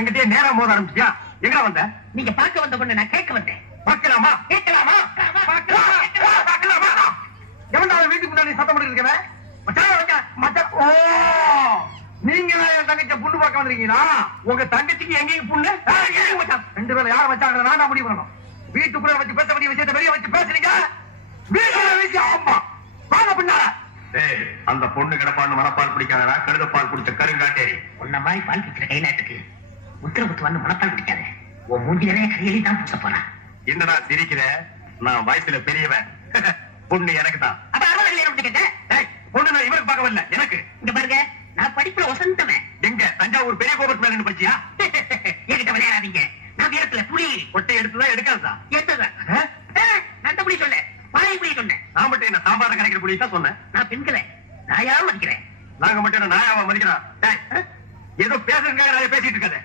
என்கிட்டயே நேரம் போத ஆரம்பிச்சியா? எங்க வந்த? நீங்க பார்க்க வந்த பொண்ணு நான் கேட்க வந்தேன். பார்க்கலாமா? கேட்கலாமா? பார்க்கலாமா? எவன்டா வீட்டுக்கு முன்னாடி சத்தம் போட்டு இருக்கவே? மச்சான் ஓ நீங்க என் தங்கச்சியை புண்ணு பார்க்க வந்திருக்கீங்களா? உங்க தங்கச்சிக்கு எங்கேயும் புண்ணு? ரெண்டு பேரும் யார வச்சாங்க நான் முடிவு பண்ணணும். வீட்டுக்குள்ள வச்சு பேச வேண்டிய விஷயத்தை வெளியே வச்சு பேசுறீங்க. வீட்டுல வச்சு ஆமா வாங்க பின்னால. அந்த பொண்ணு கிடப்பான்னு மனப்பால் பிடிக்காதடா, கழுத பால் குடிச்ச கருங்காட்டேரி. உன்ன மாதிரி பால் குடிக்கிற கை நாட்டுக்கு உத்தரவுத்து வந்து மனப்பால் பிடிக்காத. உன் மூஞ்சிலே கையெழி தான் பூச போறான். என்னடா சிரிக்கிற? நான் வயசுல பெரியவன். பொண்ணு எனக்கு தான். அப்ப அறுபது கல்யாணம் கேட்ட பொண்ணு நான் இவருக்கு பார்க்கவில்லை, எனக்கு. இங்க பாருங்க, நான் படிப்புல வசந்தவன். எங்க தஞ்சாவூர் பெரிய கோபுரத்து மேல நின்னு படிச்சியா? என்கிட்ட விளையாடாதீங்க. நான் வீரத்துல புலி கொட்டை எடுத்துதான் எடுக்காதா? எடுத்ததான் அந்த புலி சொன்னேன், பாய் புலி சொன்னேன். நான் மட்டும் என்ன சாம்பார கரைக்கிற புலி தான் சொன்னேன். நான் பெண்களை நாயா மதிக்கிறேன். நாங்க மட்டும் என்ன நாயாவா மதிக்கிறோம்? ஏதோ பேசுறதுக்காக பேசிட்டு இருக்காத.